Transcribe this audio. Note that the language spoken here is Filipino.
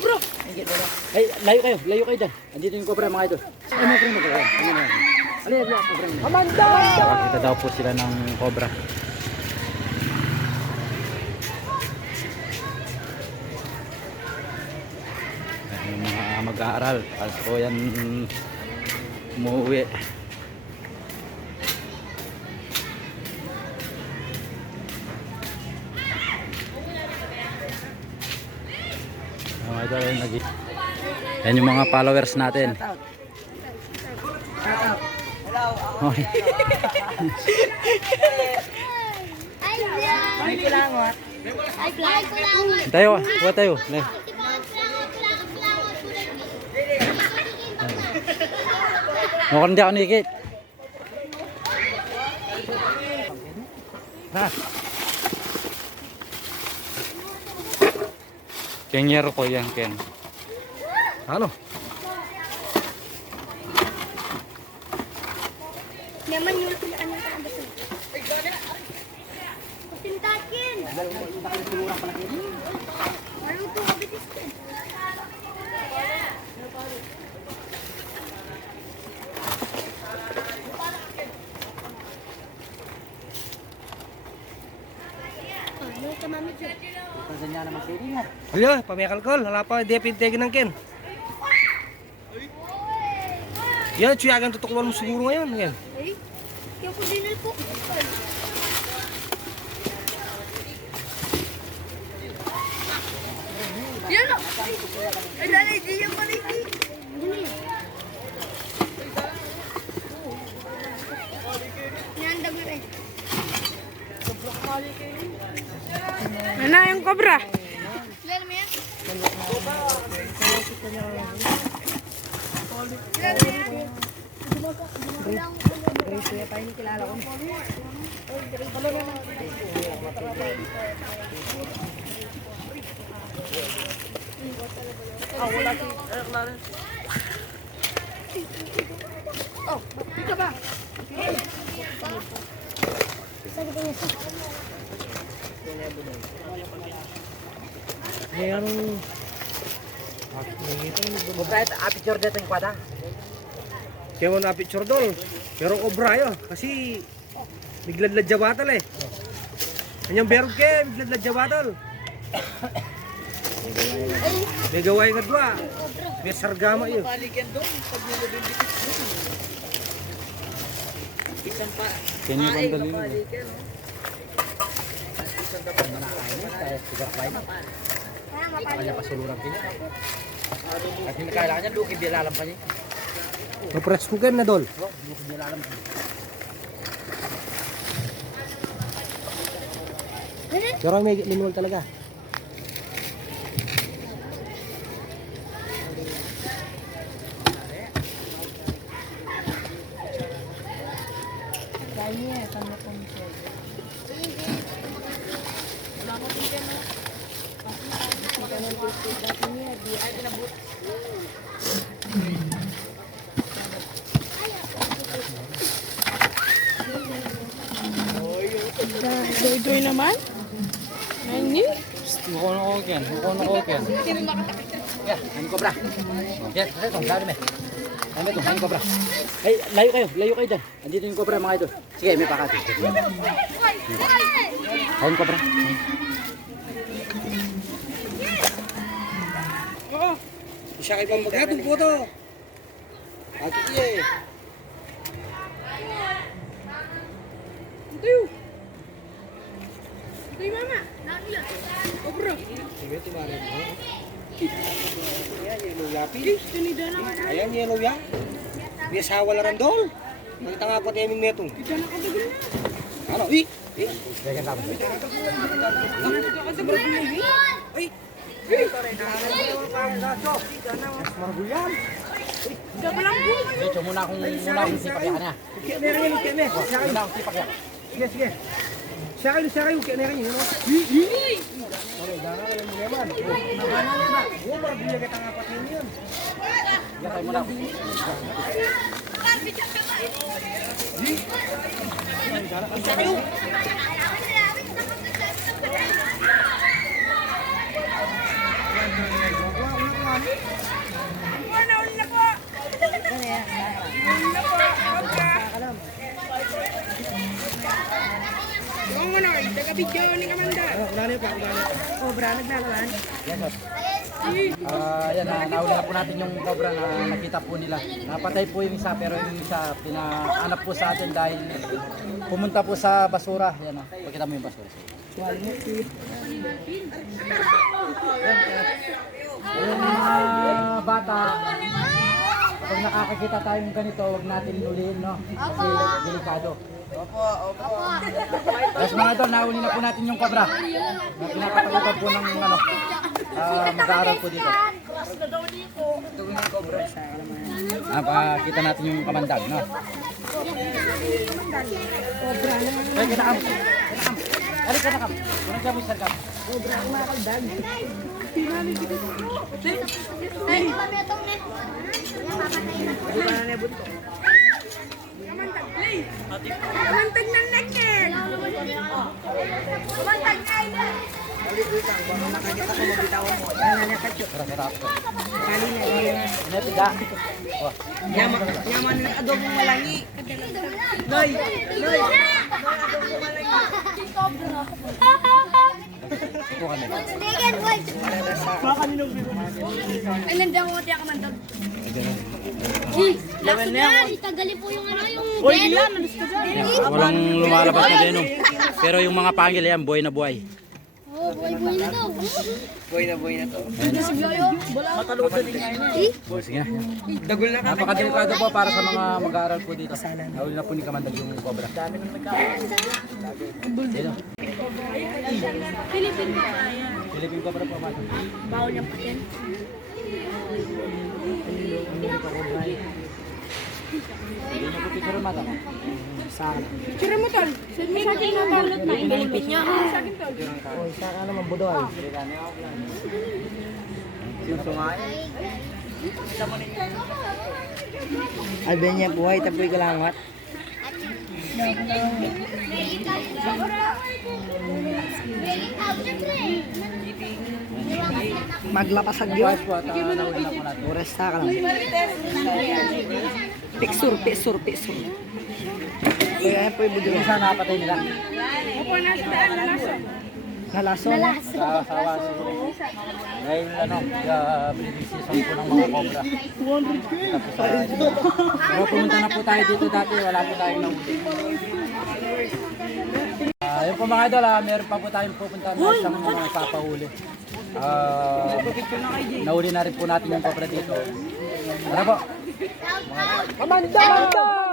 bro. Ay, layo kayo dyan. Andito yung cobra mga idol. Ay, mga friend mo kayo. Alin, cobra mo. Amanda! Kita daw po sila ng cobra. Yung mga mag-aaral. Pasko yan umuwi. Yan yung mga followers natin. Tayo, kuha tayo. Mukhang hindi ako nikit. Ha? Kenyero ko yan, Ken. Ano? Naman yung ano ka ang baso. Kusintakin. Ano to kabitis ko? Ano ka mami dyan? Pasan niya naman kayo nga. Hello, pamikalkol. Wala pa, di pintigin ng Ken. Yan, tsuyagan tutukuan mo siguro ngayon. Yan. Ay, kaya ko din po. Yan o! Ay, lalay, di yung maliki. Yan, dami rin. Ano yung cobra? Yan, yan. Oh, dito ba? Ngayon, Cobra, picture dito yung kwada. kaya mo na picture doon. Pero obra yun. Kasi, bigladlad jabatal eh. Kanyang berog kayo, bigladlad jabatal. May gaway nga dwa. May sargama yun. Kenya bang dali mo? Kaya pasuluran kanya. At hindi kailangan niya, lukid di lalam pa niya. Mapress ko na dol. Lukid di lalam pa niya. Pero may linuwal talaga. Doy-doy naman? Nani? Mukono ko ken, mukono ko ken. Ya, ang cobra. Ya, ito, dali me. Ano ito, ang cobra. Ay, layo kayo dyan. Andito yung cobra mga idol. Sige, may pakati. Ang cobra. Siya kayo pang maghatong po to. Ate Iye. Doy mama. Cobra. Sige, timarin mo. Ayan, yellow yapi. Sinida naman. Ayan, yellow ya. May asawa na rin doon. Nakita nga po tayo yung netong. Ito na kabagin na. Ano? Sige, tama. Ay! Marguyan! Ito pa lang po. Dito muna akong sipak yan ha. Meron yan, meron. Muna akong sipak yan. Sige, sige. Siya kayo, kaya meron yun. Ano, dana na lang naman. Oo, marguyan kita nga pati yun. Yan tayo muna. Siya kayo! Nauli na po. Nauli na po. Yung ano, taga-video ni Kamanda. Unahin pa, unahin. Cobra, naglalaman. Yan, boss. Yan, nauli na po natin yung cobra na nakita po nila. Napatay po yung isa, pero yung isa pinahanap po sa atin dahil pumunta po sa basura. Yan, pakita mo yung basura. Yung mga bata, kapag nakakakita tayong ganito, huwag natin luliin, no? Kasi delikado. Yes, mga idol, nauli na po natin yung cobra. Na pinapatagutan po ng ano, mag-aaral po dito. Kita natin yung kamandag, no? Cobra naman. Ay, kinakam. Kinakam. Alin ka nakam. Unang siya mo yung sarkam. Cobra ang mga kaldag. Ay, kami itong net. Cobra na nebot ko. Kamantag, play. Kamantag ng neck eh. Kumantag na ina. Sarap-sarap. Kali na yun. Ano tiga? Oh. Yaman ng adobong malangi. Noy! Noy! Ito kami. Tingin, boy. Ay, nandiyan ko tiyak kamantag. Lakso na, itagali po yung ano, yung denom. Walang lumalabas na denom. Pero yung mga pangil yan, buhay na buhay. Oh, boy na to. Boy na to. Si Yoyo. Mataludan din niya yun. Oh, sige na. Dagol na Napakadelikado po para sa mga mag-aaral po dito. Nauli na po ni Kamandag yung cobra. Dito. Philippine pa ba yan? Philippine cobra po, man. Bawal niyang patin. Hindi niyo po picture mata. Tira mo tol. Send mo sa akin na tol. Philippine niya. Sa akin tol. Ay, niya buhay, tapoy kalangat. Maglapas ang Guys po, at nauli na po natin. Oras sa ka lang. Pixur. Kaya po yung budo. Yung isa napatay nila. Opo, nasa daan na nasa. Nalaso. Sa sawa siguro. Dahil ano, breeding season po ng mga cobra. Tapos pero pumunta na po tayo dito dati, wala po tayong nahuli. Ayun po mga idol, meron pa po tayong pupunta na isang mga papahuli. Nahuli na rin po natin yung cobra dito. Tara po! Kamanda!